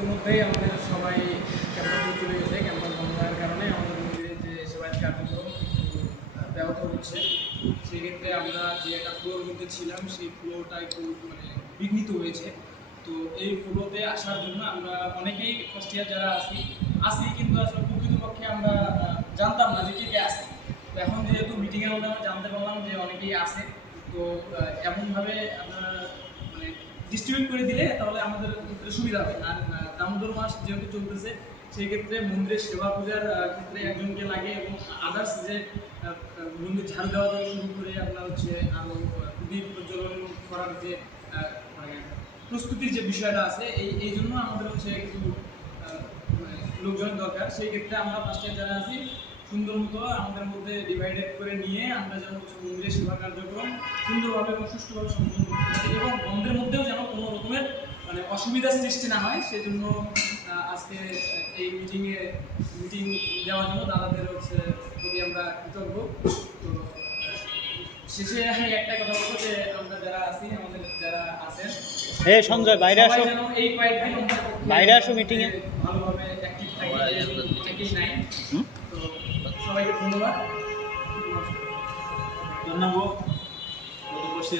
ইতিমধ্যেই আমাদের সবাই ক্যাম্পাসে চলে গেছে। ক্যাম্পাস বন্ধ হওয়ার কারণে আমাদের মন্দিরের যে সেবায়ত কার্যক্রম ব্যাহত হচ্ছে। সেক্ষেত্রে আমরা যে একটা ফ্লোর মধ্যে ছিলাম সেই ফ্লোরটা একটু বিঘ্নিত হয়েছে। তো এই ফ্লোতে আসার জন্য আমরা অনেকেই ফার্স্ট ইয়ার যারা আসি কিন্তু আসলে প্রকৃতপক্ষে আমরা জানতাম না যে কে কে আসে। তো এখন যেহেতু মিটিংয়ের মধ্যে আমরা জানতে পারলাম যে অনেকেই আসে, তো এমনভাবে আমরা ডিস্ট্রিবিউট করে দিলে তাহলে আমাদের ক্ষেত্রে সুবিধা হবে। আর দামোদর মাস যেহেতু চলতেছে, সেই ক্ষেত্রে মন্দিরের সেবা পূজার ক্ষেত্রে একজনকে লাগে এবং আদার্স যে মন্দির ঝাড়ু দেওয়া থেকে শুরু করে আপনার হচ্ছে আরও প্রদীপ প্রজ্বলন করার যে প্রস্তুতির যে বিষয়টা আছে, এই জন্য আমাদের হচ্ছে কিছু লোকজনের দরকার। সেই ক্ষেত্রে আমরা ফার্স্ট ইয়ার যারা আছি সুন্দর মতো আমাদের মধ্যে ডিভাইডেড করে নিয়ে আমরা যেন হচ্ছে মন্দিরের সেবা কার্যক্রম সুন্দরভাবে এবং সুষ্ঠুভাবে সম্পন্ন করতে পারি এবং বন্ধের মধ্যেও যেন কোনো রকমের অসুবিধার সৃষ্টি না হয়, সেই জন্য আজকে এই মিটিং দেওয়ার জন্য দাদাদের হচ্ছে প্রতি আমরা কৃতজ্ঞ। তো শেষে আমি একটা কথা বলবো যে আমরা যারা আছি, আমাদের যারা আছেন, সঞ্জয় বাইরে আসো, যেন এই কয়েকদিন বাইরে আসো মিটিংয়ে ভালোভাবে অ্যাক্টিভ থাকি নাই। তো সবাইকে ধন্যবাদ। বসে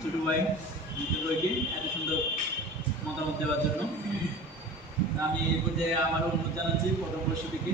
ছোটো ভাই মিতুল ভাইকে এত সুন্দর মতামত দেওয়ার জন্য। আমি এই পর্যায়ে আমার অনুরোধ জানাচ্ছি প্রথম বর্ষ থেকে